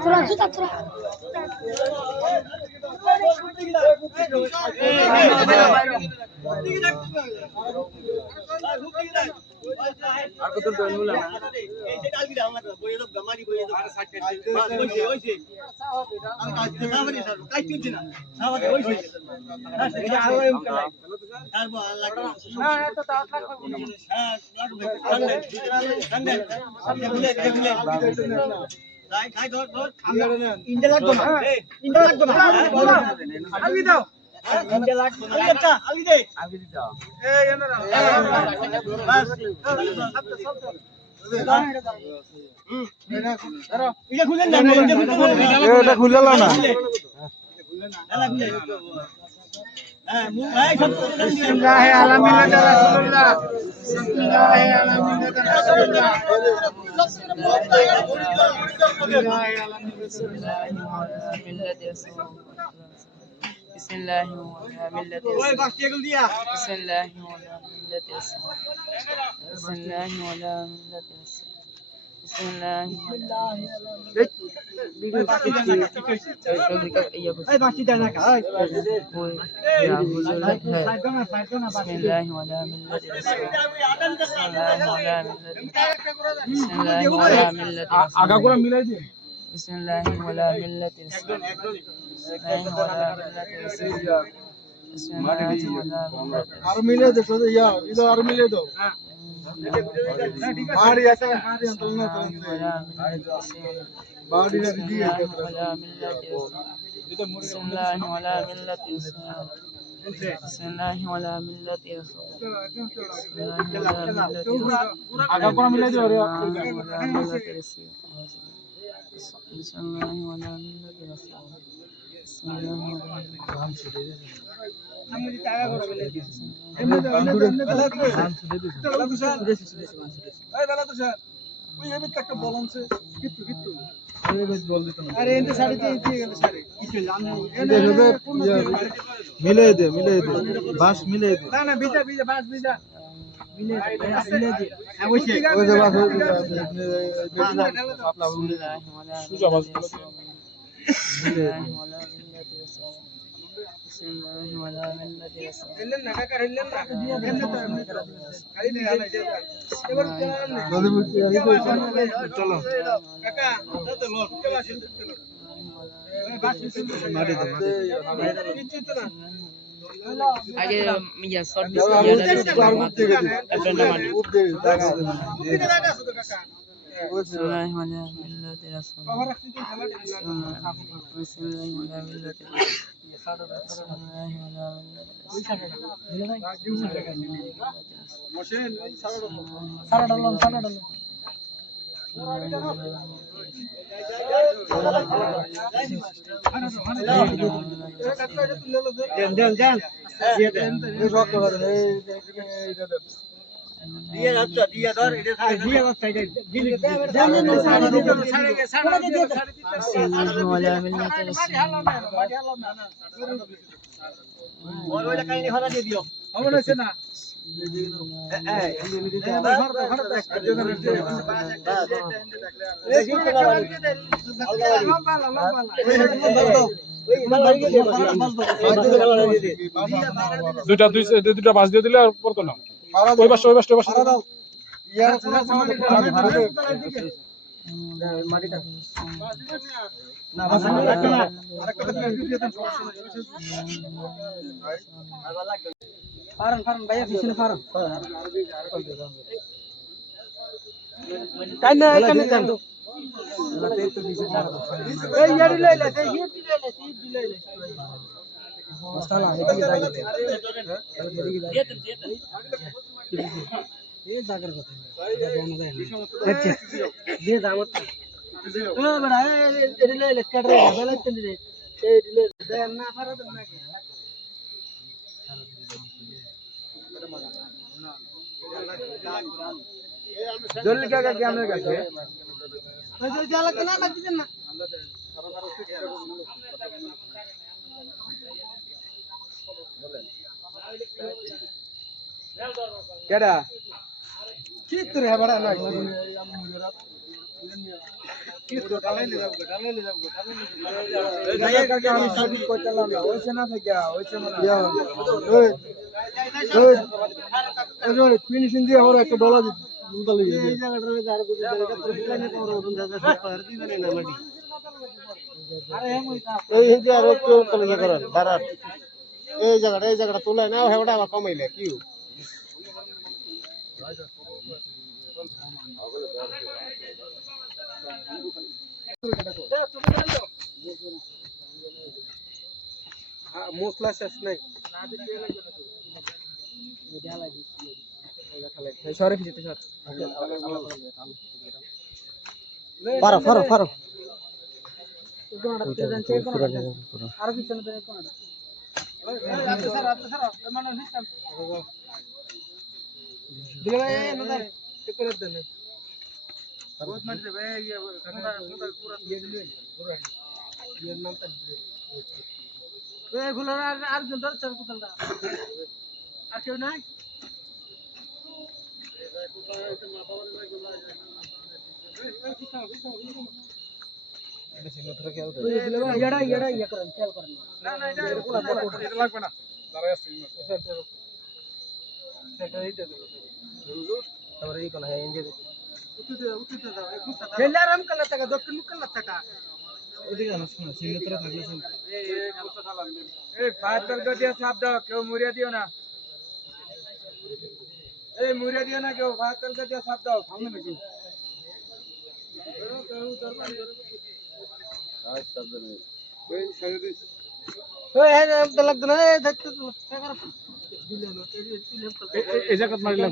थोड़ा जूता थोड़ा আর কত দল মিলা না এই যে কালকে আমরা বইয়ে তো গামারি বইয়ে তো বাস হইছে আমি কাজ সাবারি স্যার কাজ চলছে না সাবারি হইছে এই যে আলো এম কালাই তারপর লাগবে না এত তা থাকবে হ্যাঁ লাগবে ঠান্ডা খাই ধর ইন্ডা লাগবে না ইন্ডা লাগবে না আলবি দাও ইন্ডা লাগবে না আচ্ছা আলবি দে আলবি দাও এই এনে দাও বাস এটা খুলেন না এটা খুলে লাও না বিসমিল্লাহি আলা মিল্লাতি রাসূলুল্লাহ বিসমিল্লাহি আলা মিল্লাতি রাসূলুল্লাহ বিসমিল্লাহি আলা মিল্লাতি রাসূলুল্লাহ بسم الله وعلى ملة بسم الله وعلى ملة بسم الله وعلى ملة بسم الله আগা করে মিলাই দিন بسم الله وعلى ملة আর মিলে দে সোজা ইয়া ইলো আর মিলে দাও মারি আছে মারি আন্তল না বাড়ি না দিয়ে بسم الله وعلى ملة بسم الله وعلى ملة আগা করে মিলাই দিও রে بسم الله وعلى ملة بسم الله মিলে দে বাস মিলে দে না না ভিজা ভিজা বাস ভিজা মিলে দে ওই যে বাস সুজা বাস بسم الله وعلى ملة رسول இல்லன்னா காக்கா இல்லன்னா চলো কাকা চলো আগে মিয়া শর্ট ডিসপ্লে আপনার নাম بسم الله وعلى ملة رسول بسم الله وعلى ملة দিয়ে আচ্ছা দিয়ে ধর এটা দিয়ে বাস সাইডে দিলি ولا ملة ওইটা কাইনি হরা দিয়ে দিও আমার আছে না দুইটা বাস দিয়ে দিলে আর পড়তো না ওই পাশে মাটিটা না ফারন ভাইয়া পিছনে ফারন কাই না এখানে যান এই ইয়ারি লইলা এই ইয়ারি লইলা এই দিলাইলা মশলা এদিকে যাইতে এই জায়গার কথা জানা যায় না আচ্ছা দিয়ে দাও ও বড়া এই লইলা কাটরে বেলা চলে রে এই লইলা দেন না ফারদ না কি জলদি কাকা কি আমার কাছে ওই যে জ্বালা কেনা বাকি দেন না কেডা কি তোর হে বড় না ফিনিশিং দিয়ে আমার একটা ডলার এই জায়গাটার যার গুলো জায়গা তোর প্ল্যানে কোন রকম জায়গা সব পার দিবে না মাটি এই হিন্দি আর একটু কলে করেন দাঁড়ান এই জায়গাটা তুলে নাও হেওটা আবার কমাইলে কি মশলা শেষ নাই ফারো ফারো ফারো আর কিছু দিলে ভাই নদার চেক করে দেন বহুত মার দে ভাই পুরো দিয়ে দিলে পুরো এর নামটা এই গুলো আর জন ধর চার কুতলটা আর কেউ নাই কেউ মুড়িয়া দিও না এই মুড়িয়া দিও না কেউ ভাত তেল দিয়ে সাপ দাও সামনে নাকি এই জায়গা মারিলাম